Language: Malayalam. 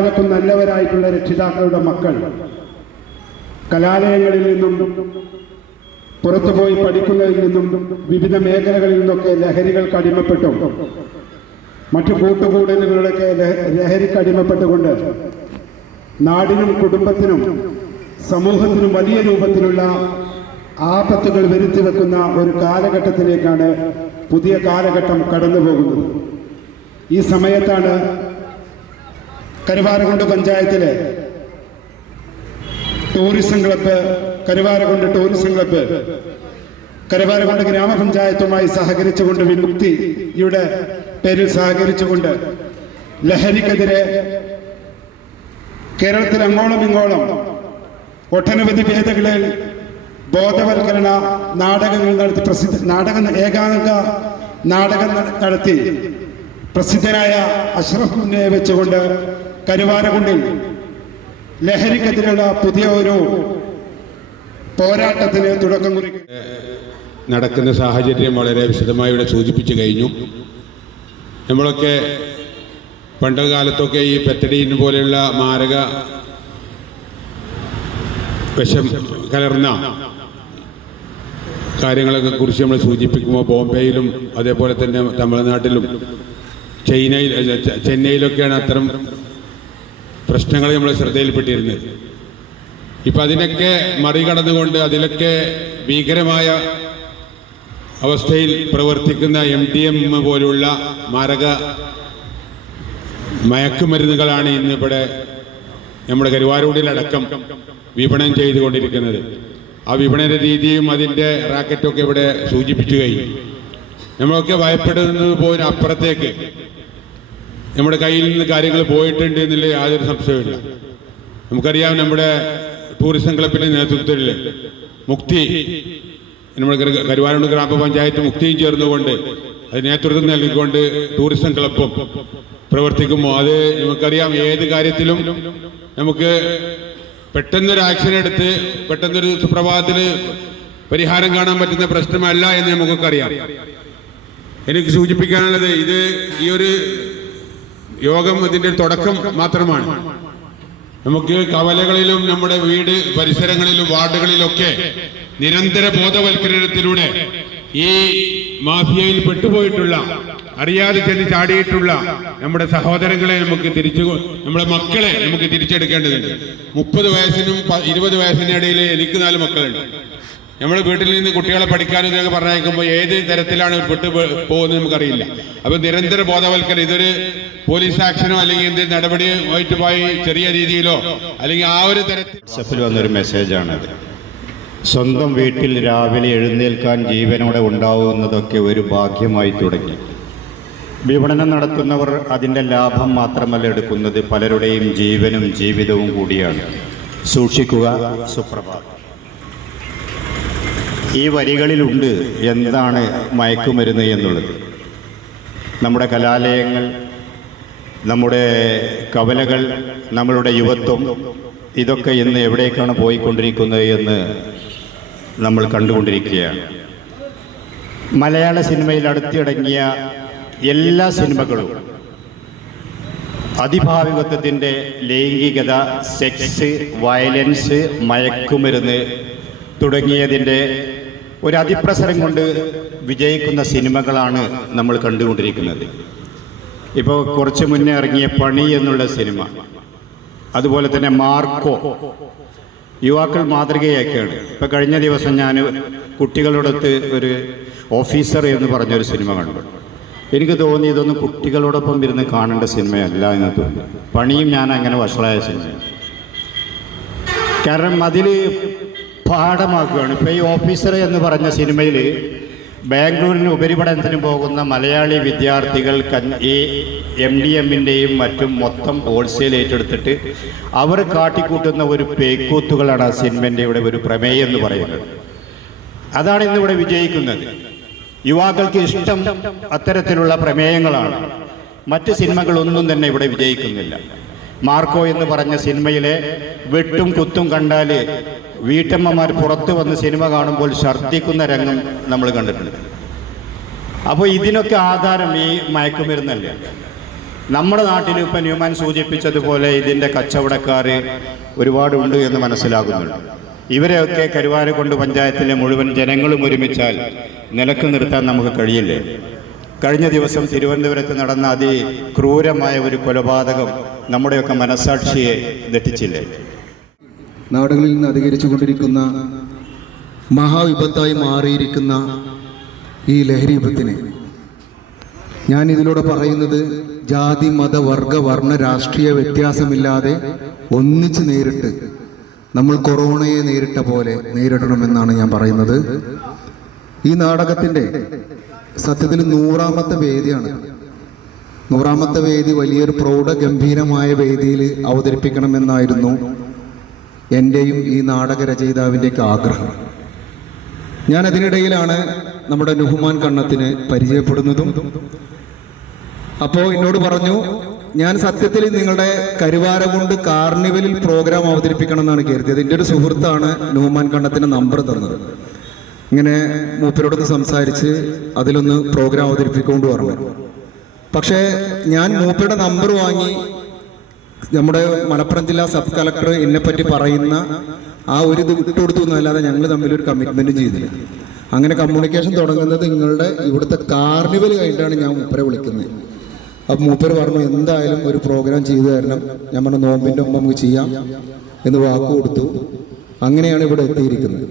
നിലക്കും നല്ലവരായിട്ടുള്ള രക്ഷിതാക്കളുടെ മക്കൾ. കലാലയങ്ങളിൽ നിന്നും പുറത്തുപോയി പഠിക്കുന്നതിൽ നിന്നും വിവിധ മേഖലകളിൽ നിന്നൊക്കെ ലഹരികൾക്ക് അടിമപ്പെട്ടും. മറ്റു കൂട്ടുകൂടലുകളിലൊക്കെ ലഹ- ലഹരിക്ക് അടിമപ്പെട്ടുകൊണ്ട് നാടിനും കുടുംബത്തിനും സമൂഹത്തിനും വലിയ രൂപത്തിലുള്ള ആപത്തുകൾ വരുത്തി വെക്കുന്ന ഒരു കാലഘട്ടത്തിലേക്കാണ് പുതിയ കാലഘട്ടം കടന്നു പോകുന്നത് ഈ സമയത്താണ് കരുവാരകുണ്ട് പഞ്ചായത്തിലെ tourism club Karuvarakundu tourism club Karuvarakundu ഗ്രാമപഞ്ചായത്തുമായി സഹകരിച്ചുകൊണ്ട് വിമുക്തിയുടെ പേരിൽ സഹകരിച്ചുകൊണ്ട് ലഹരിക്കെതിരെ കേരളത്തിൽ അങ്ങോളം ഇങ്ങോളം ഒട്ടനവധി വേദികളിൽ ബോധവൽക്കരണ നാടകങ്ങൾ നടത്തി പ്രസിദ്ധ നാടക ഏകാംഗ നാടകം നടത്തി പ്രസിദ്ധനായ അഷ്റഫ് മുന്നയെ വെച്ചുകൊണ്ട് കരുവാരകുണ്ടിൽ ലഹരിക്കെതിരെയുള്ള പുതിയ ഒരു പോരാട്ടത്തിന് തുടക്കം കുറിക്കും നടക്കുന്ന സാഹചര്യം വളരെ വിശദമായി ഇവിടെ സൂചിപ്പിച്ചു കഴിഞ്ഞു. നമ്മളൊക്കെ പണ്ട് കാലത്തൊക്കെ ഈ പെറ്റഡീൻ പോലെയുള്ള മാരക വിഷം കലർന്ന കാര്യങ്ങളൊക്കെ കുറിച്ച് നമ്മൾ സൂചിപ്പിക്കുമ്പോൾ ബോംബെയിലും അതേപോലെ തന്നെ തമിഴ്നാട്ടിലും ചൈനയിൽ ചെന്നൈയിലൊക്കെയാണ് അത്തരം പ്രശ്നങ്ങൾ നമ്മൾ ശ്രദ്ധയിൽപ്പെട്ടിരുന്നത്. ഇപ്പം അതിനൊക്കെ മറികടന്നുകൊണ്ട് അതിലൊക്കെ ഭീകരമായ അവസ്ഥയിൽ പ്രവർത്തിക്കുന്ന എം ഡി എം പോലുള്ള മാരക മയക്കുമരുന്നുകളാണ് ഇന്നിവിടെ നമ്മുടെ കരുവാരൂടിലടക്കം വിപണനം ചെയ്തുകൊണ്ടിരിക്കുന്നത്. ആ വിപണന രീതിയും അതിന്റെ റാക്കറ്റൊക്കെ ഇവിടെ സൂചിപ്പിച്ചു കഴിഞ്ഞു. നമ്മളൊക്കെ ഭയപ്പെടുന്നത് പോലും അപ്പുറത്തേക്ക്. നമ്മുടെ കയ്യിൽ നിന്ന് കാര്യങ്ങൾ പോയിട്ടുണ്ട് എന്നുള്ള യാതൊരു സംശയമില്ല നമുക്കറിയാം നമ്മുടെ ടൂറിസം ക്ലബിന്റെ നേതൃത്വത്തിൽ മുക്തി നമ്മുടെ കരു- കരുവാരൂർ ഗ്രാമപഞ്ചായത്ത് മുക്തിയും ചേർന്നുകൊണ്ട് അത് നേതൃത്വം നൽകിക്കൊണ്ട് ടൂറിസം ക്ലബും പ്രവർത്തിക്കുമ്പോൾ അത് നമുക്കറിയാം ഏത് കാര്യത്തിലും നമുക്ക് പെട്ടെന്നൊരു ആക്ഷൻ എടുത്ത് പെട്ടെന്നൊരു സുപ്രഭാതത്തിൽ പരിഹാരം കാണാൻ പറ്റുന്ന പ്രശ്നമല്ല എന്ന് നമുക്കൊക്കെ അറിയാം. എനിക്ക് സൂചിപ്പിക്കാനുള്ളത് ഇത് ഈ ഒരു യോഗം ഇതിന്റെ തുടക്കം മാത്രമാണ്. നമുക്ക് കവലകളിലും നമ്മുടെ വീട് പരിസരങ്ങളിലും വാർഡുകളിലൊക്കെ നിരന്തര ബോധവൽക്കരണത്തിലൂടെ ഈ മാഫിയയിൽ പെട്ടുപോയിട്ടുള്ള അറിയാതെ ചെന്ന് ചാടിയിട്ടുള്ള നമ്മുടെ സഹോദരങ്ങളെ നമുക്ക് തിരിച്ചു നമ്മുടെ മക്കളെ നമുക്ക് തിരിച്ചെടുക്കേണ്ടതുണ്ട്. മുപ്പത് വയസ്സിനും ഇരുപത് വയസ്സിനും ഇടയിൽ എനിക്ക് നാല് മക്കളുണ്ട്. നമ്മൾ വീട്ടിൽ നിന്ന് കുട്ടികളെ പഠിക്കാനും ഇതൊക്കെ പറഞ്ഞയക്കുമ്പോൾ ഏത് തരത്തിലാണ് വിട്ടു പോകുന്നത് നമുക്കറിയില്ല. അപ്പൊ നിരന്തര ബോധവൽക്കരണം ഇതൊരു പോലീസ് ആക്ഷനോ അല്ലെങ്കിൽ എന്ത് നടപടി ആയിട്ട് പോയി ചെറിയ രീതിയിലോ അല്ലെങ്കിൽ ആ ഒരു തരത്തിൽ വന്നൊരു മെസ്സേജാണത്. സ്വന്തം വീട്ടിൽ രാവിലെ എഴുന്നേൽക്കാൻ ജീവനോടെ ഉണ്ടാവുന്നതൊക്കെ ഒരു ഭാഗ്യമായി തുടങ്ങി. വിപണനം നടത്തുന്നവർ അതിന്റെ ലാഭം മാത്രമല്ല എടുക്കുന്നത് പലരുടെയും ജീവനും ജീവിതവും കൂടിയാണ്. സൂക്ഷിക്കുക സുപ്രഭാതം. ഈ വരികളിലുണ്ട് എന്താണ് മയക്കുമരുന്ന് എന്നുള്ളത്. നമ്മുടെ കലാലയങ്ങൾ നമ്മുടെ കവലകൾ നമ്മളുടെ യുവത്വം ഇതൊക്കെ ഇന്ന് എവിടേക്കാണ് പോയിക്കൊണ്ടിരിക്കുന്നത് എന്ന് നമ്മൾ കണ്ടുകൊണ്ടിരിക്കുകയാണ്. മലയാള സിനിമയിൽ അടുത്തിടങ്ങിയ എല്ലാ സിനിമകളും അതിഭാവികത്വത്തിന്റെ ലൈംഗികത സെക്സ് വയലൻസ് മയക്കുമരുന്ന് തുടങ്ങിയതിന്റെ ഒരു അതിപ്രസരം കൊണ്ട് വിജയിക്കുന്ന സിനിമകളാണ് നമ്മൾ കണ്ടുകൊണ്ടിരിക്കുന്നത്. ഇപ്പോൾ കുറച്ച് മുന്നേ ഇറങ്ങിയ പണി എന്നുള്ള സിനിമ. അതുപോലെ തന്നെ മാർക്കോ. യുവാക്കൾ മാതൃകയൊക്കെയാണ്. ഇപ്പം കഴിഞ്ഞ ദിവസം ഞാൻ കുട്ടികളോടൊത്ത് ഒരു ഓഫീസർ എന്ന് പറഞ്ഞൊരു സിനിമ കണ്ടു. എനിക്ക് തോന്നി ഇതൊന്നും കുട്ടികളോടൊപ്പം ഇരുന്ന് കാണേണ്ട സിനിമയല്ല എന്ന് തോന്നി. പണിയും ഞാൻ അങ്ങനെ വഷളായ സിനിമയാണ്. കാരണം അതിൽ പാഠമാക്കുകയാണ്. ഇപ്പോൾ ഈ ഓഫീസർ എന്ന് പറഞ്ഞ സിനിമയിൽ ബാംഗ്ലൂരിന് ഉപരിപഠനത്തിന് പോകുന്ന മലയാളി വിദ്യാർത്ഥികൾ ഈ എം ഡി എമ്മിന്റെയും മറ്റും മൊത്തം ഹോൾസെയിൽ ഏറ്റെടുത്തിട്ട് അവർ കാട്ടിക്കൂട്ടുന്ന ഒരു പേക്കൂത്തുകളാണ് ആ സിനിമന്റെ ഇവിടെ ഒരു പ്രമേയം എന്ന് പറയുന്നത്. അതാണ് ഇന്നിവിടെ വിജയിക്കുന്നത്. യുവാക്കൾക്ക് ഇഷ്ടം അത്തരത്തിലുള്ള പ്രമേയങ്ങളാണ്. മറ്റ് സിനിമകളൊന്നും തന്നെ ഇവിടെ വിജയിക്കുന്നില്ല. മാർക്കോ എന്ന് പറഞ്ഞ സിനിമയിലെ വെട്ടും കുത്തും കണ്ടാൽ വീട്ടമ്മമാർ പുറത്തു വന്ന് സിനിമ കാണുമ്പോൾ ഛർദ്ദിക്കുന്ന രംഗം നമ്മൾ കണ്ടിട്ടുണ്ട്. അപ്പോൾ ഇതിനൊക്കെ ആധാരം ഈ മയക്കുമരുന്നല്ലേ? നമ്മുടെ നാട്ടിൽ ഇപ്പം ന്യൂമാൻ സൂചിപ്പിച്ചതുപോലെ ഇതിന്റെ കച്ചവടക്കാർ ഒരുപാടുണ്ട് എന്ന് മനസ്സിലാകുന്നുണ്ട്. ഇവരെയൊക്കെ കരുവാരക്കൊണ്ട് പഞ്ചായത്തിലെ മുഴുവൻ ജനങ്ങളും ഒരുമിച്ചാൽ നിലയ്ക്ക് നിർത്താൻ നമുക്ക് കഴിയില്ലേ? കഴിഞ്ഞ ദിവസം തിരുവനന്തപുരത്ത് നടന്ന അതിക്രൂരമായ ഒരു കൊലപാതകം നമ്മുടെയൊക്കെ മനസാക്ഷിയെ ദട്ടിച്ചില്ലേ നാടുകളിൽ നിന്ന് അധികരിച്ചു കൊണ്ടിരിക്കുന്ന മഹാവിപത്തായി മാറിയിരിക്കുന്ന ഈ ലഹരി വിപത്തിനെ ഞാൻ ഇതിലൂടെ പറയുന്നത് ജാതി മത വർഗ വർണ രാഷ്ട്രീയ വ്യത്യാസമില്ലാതെ ഒന്നിച്ച് നേരിട്ട് നമ്മൾ കൊറോണയെ നേരിട്ട പോലെ നേരിടണമെന്നാണ് ഞാൻ പറയുന്നത്. ഈ നാടകത്തിന്റെ സത്യത്തിൽ നൂറാമത്തെ വേദിയാണ്. നൂറാമത്തെ വേദി വലിയൊരു പ്രൗഢ ഗംഭീരമായ വേദിയിൽ അവതരിപ്പിക്കണമെന്നായിരുന്നു എന്റെയും ഈ നാടക രചയിതാവിന്റെയൊക്കെ ആഗ്രഹം. ഞാൻ അതിനിടയിലാണ് നമ്മുടെ നുഹ്മാൻ കണ്ണത്തിന് പരിചയപ്പെടുന്നതും. അപ്പോൾ എന്നോട് പറഞ്ഞു ഞാൻ സത്യത്തിൽ നിങ്ങളുടെ കരുവാര കൊണ്ട് കാർണിവലിൽ പ്രോഗ്രാം അവതരിപ്പിക്കണം എന്നാണ് കരുതിയത്. എന്റെ ഒരു സുഹൃത്താണ് നുഹ്മാൻ കണ്ണത്തിന് നമ്പർ തന്നത്. ഇങ്ങനെ മൂപ്പരോടൊന്ന് സംസാരിച്ച് അതിലൊന്ന് പ്രോഗ്രാം അവതരിപ്പിക്കൊണ്ട് പറഞ്ഞു. പക്ഷേ ഞാൻ മൂപ്പരുടെ നമ്പർ വാങ്ങി നമ്മുടെ മലപ്പുറം ജില്ലാ സബ് കളക്ടർ എന്നെപ്പറ്റി പറയുന്ന ആ ഒരു ഇത് വിട്ടുകൊടുത്തു എന്നല്ലാതെ ഞങ്ങൾ തമ്മിൽ ഒരു കമ്മിറ്റ്മെന്റും ചെയ്തില്ല. അങ്ങനെ കമ്മ്യൂണിക്കേഷൻ തുടങ്ങുന്നത് നിങ്ങളുടെ ഇവിടുത്തെ കാർണിവൽ കഴിഞ്ഞിട്ടാണ് ഞാൻ മൂപ്പരെ വിളിക്കുന്നത്. അപ്പം മൂപ്പര് പറഞ്ഞു എന്തായാലും ഒരു പ്രോഗ്രാം ചെയ്തു തരണം. ഞാൻ പറഞ്ഞു നോമ്പിന്റെ മുമ്പ് നമുക്ക് ചെയ്യാം. എന്ന് വാക്ക് കൊടുത്തു അങ്ങനെയാണ് ഇവിടെ എത്തിയിരിക്കുന്നത്.